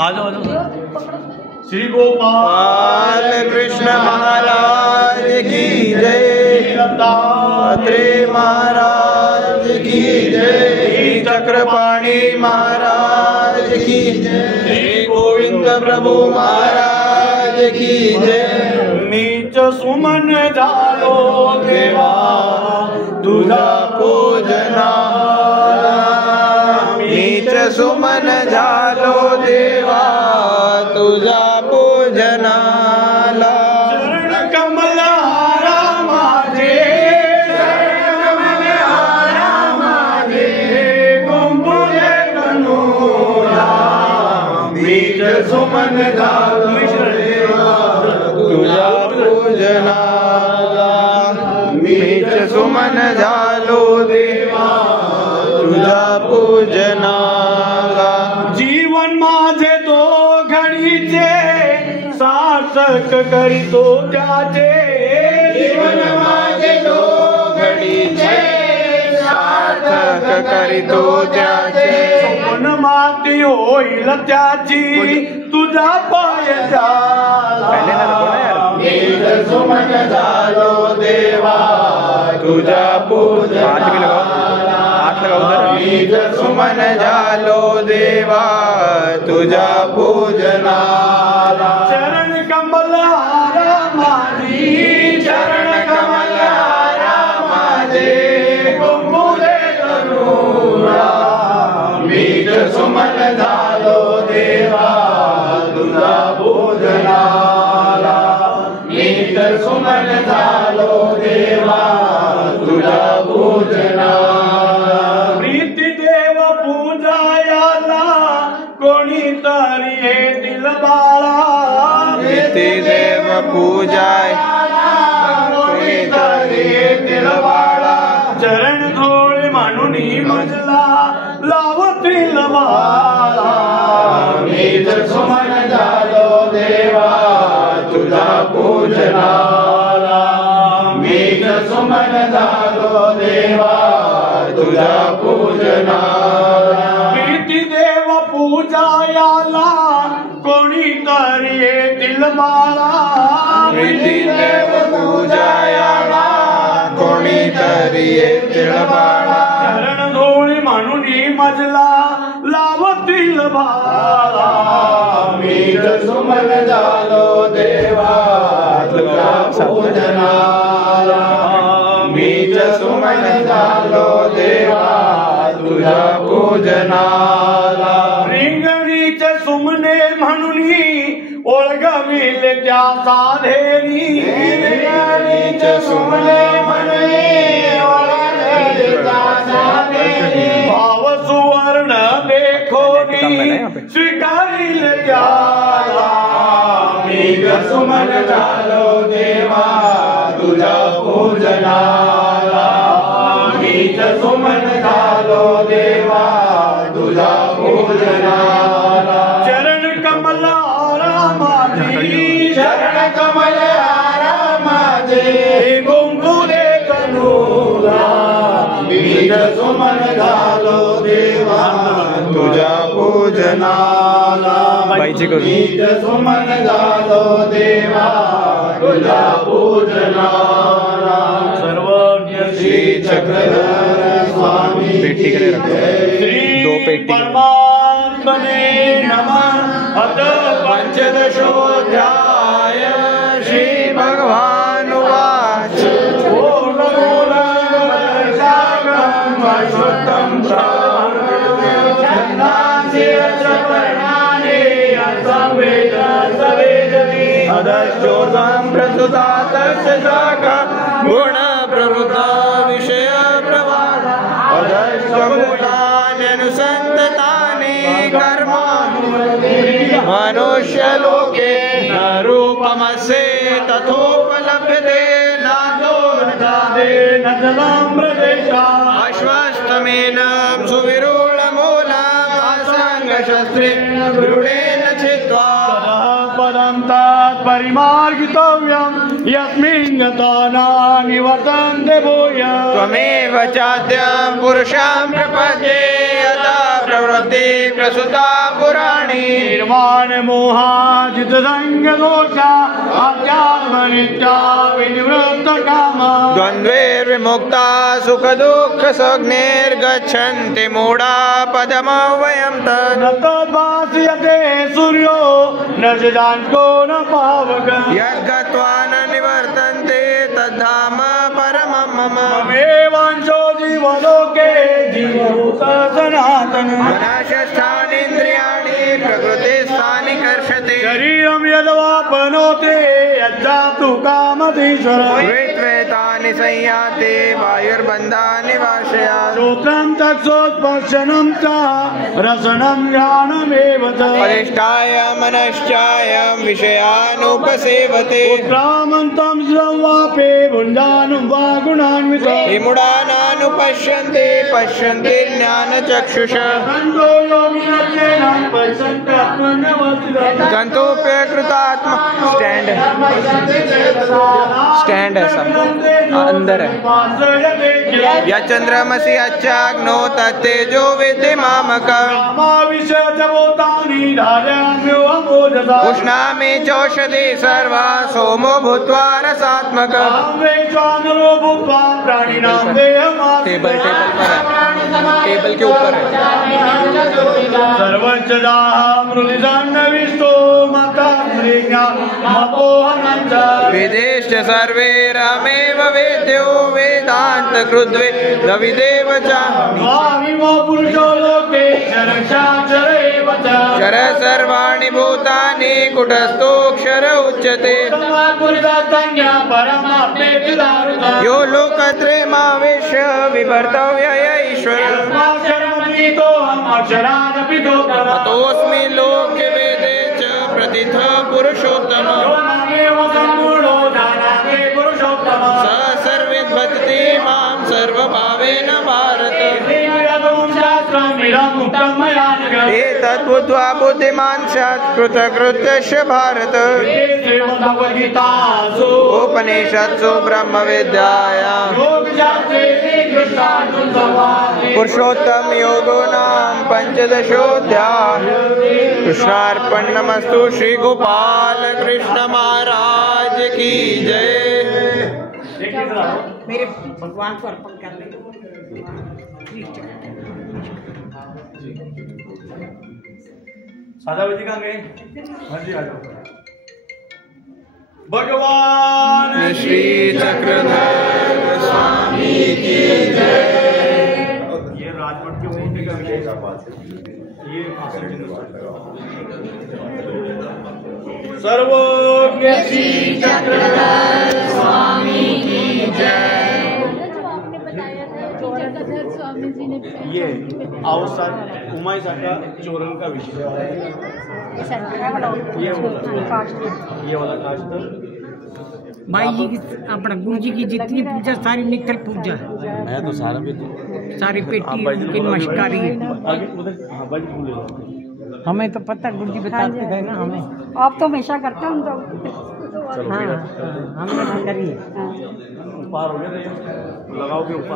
आलो आलो। श्री गोपाल कृष्ण महाराज की जय, अत्रे महाराज की जय, चक्रपाणी महाराज की जय, श्री गोविंद प्रभु महाराज की जय। नीच सुमन झालो देवा तुझा पूजना, नीच सुमन झालो देवा तुझा पूजनाला। चरण कमलहारा माझे, चरण कमलहारा माझे, कुंभुले तनूला, नीच सुमन झालो देवा तुझा पूजनाला, नीच सुमन झालो देवा तुझा पूजनाला। जीवन माझे तो घडीचे सार्थक करीतो त्याचे, जीवन माझे तो घडीचे सार्थक करीतो त्याचे, स्वप्न माती होईल त्याची तुझा पाय झाला। नीच सुमन झालो देवा तुझा पूजनाला, नीच सुमन झालो देवा तुझा पूजनाला। चरण कमलहारा माझी, चरण कमलहारा माझे, कुंभुले तनूला, नीच सुमन झालो देवा तुझा पूजनाला, नीच सुमन झालो देवा तुझा पूजनाला। प्रीती देव पूजायाला कोणीतरी येतील बाळा, प्रीती देव पूजायाला कोणीतरी येतील बाळा, चरण धोळे म्हणून मजला लावतील बाळा। नीच सुमन झालो देवा तुझा पूजनाला, नीच सुमन झालो देवा तुझा पूजनाला। प्रीती देव पूजायाला कोणीतरी येतील बाळा, प्रीती देव पूजायाला कोणीतरी येतील बाळा, चरण धोळी म्हणून मजला लावतील बाळा। नीच सुमन झालो देवा तुझा पूजनाला, नीच सुमन झालो देवा तुझा पूजनाला। रिंगणीच सुमने म्हणून ओळखविल त्या साधेरी, रिंगणीच सुमने म्हणून ओळखविल त्या साधेरी, भाव सुवर्ण देखोनी स्वीकारिल त्याला। नीच सुमन झालो देवा तुझा पूजनाला, नीच सुमन झालो देवा तुझा पूजनाला। चरण कमलहारा माझी, चरण कमलहारा माझे, कुंभुले तनूला, नीच सुमन झालो देवा तुझा पूजनाला, नीच सुमन झालो देवा तुझा पूजनाला। सर्वज्ञ श्री चक्रधर स्वामी पेटी दो पेटी परमात्मने नमः। अथ पंचदशोऽध्याय। श्री भगवान उवाच अश्वत्थं अधश्चोर्ध्वं प्रसुता तस्य शाखा गुण प्रवृत्ता विषय प्रवादा, अधश्चमूलानि अनुसन्ततानि कर्माणि मनुष्यलोके न रूपमस्य तथोपलभ्यते नादो न जलामृतेषा अश्वत्थमेनं सुविरूढमूलम् असङ्गशस्त्रेण दृढेन छित्त्वा पदं तत्परिमार्गितव्यं यस्मिन् गता नानि वर्तन्ते भूयः। त्वमेव चाद्यं पुरुषं प्रपद्ये यदा प्रवृत्ति प्रसुता पुराणी निर्माण मोहाजित संग दोषा अध्यात्म नित्या विनिवृत्त काम द्वन्द्वैर्विमुक्ता सुख दुःख संज्ञैर्गच्छन्ति मूढा पदमव्ययं तत् न तद्भास्यते सूर्यो न सिद्धान्तो न पावक यद्गत्वा न निवर्तन्ते तद्धाम परमं मम ममेवांशो जीवलोके जीवभूत सनातन मनश्चानीन्द्रियाणि प्रकृतिस्थानि कर्षति शरीरं यद्वापनोते यद्धातु कामधीश्वर वित्वेतानि संयाति वायुर्बन्धानि वाशयात् श्रोत्रं चक्षुस्पर्शनं च रसनं ज्ञानमेव च अधिष्ठाय मनश्चाय विषयानुपसेवते उत्क्रामन्तं श्रवापे भुञ्जानं वा गुणान्वितं विमूढानानुपश्यन्ते पश्यन्ति ज्ञानचक्षुषः सन्तो योगिनश्चैनं पश्यन्त्यात्मन्यवस्थितम् तन्तोऽप्यकृतात्मा स्टैंड ऐसा अंदर है यच्चंद्रमसि अच्छाग्नो तत्तेजो विद्धि मामकम् उष्णामि चौषधि सर्वा सोमो भूत्वा रसात्मकम् टेबल टेबल के ऊपर है वेदेश सर्वे रामेव वेद्यो वेदांत कृद्वे द्रविदेव च क्षर सर्वाणि भूतानि कुटस्थोऽक्षर उच्यते यो लोकत्रयमावेश्य विभर्तव्य ईश्वर ततोऽस्मि लोके वेदे च प्रथित पुरुषोत्तम स सर्वेद्भजति मां सर्वभावेन भारत एतद्बुद्ध्वा बुद्धिमान् स्यात् कृतकृत्यस्य भारत उपनिषत्सु ब्रह्मविद्यायां पुरुषोत्तम योगो नाम पंचदशोऽध्यायः कृष्णार्पणमस्तु। श्री गोपाल कृष्ण महाराज की जय। मेरे भगवान को अर्पण कर ले। सादा बजी कहाँ गए? हाँ जी आ जाओ। भगवान श्री चक्रधर स्वामी की जय। ये राजमठ के होने का विषय ये सर्वज्ञ श्री चक्रधर स्वामी की जय। ये अवसर उमाई साका चोरन का विषय ये वाला कास्ट भाई जी अपना गुरु जी की जितनी पूजा सारी निकल पूजा है। मैं तो सारा भी सारी पेटी उनकी नमस्कारी है। हमें तो पता गुरु जी बताते थे ना हमें। आप तो हमेशा करते हो तो हाँ हमने करिए पार हो गया लगाओ के ऊपर।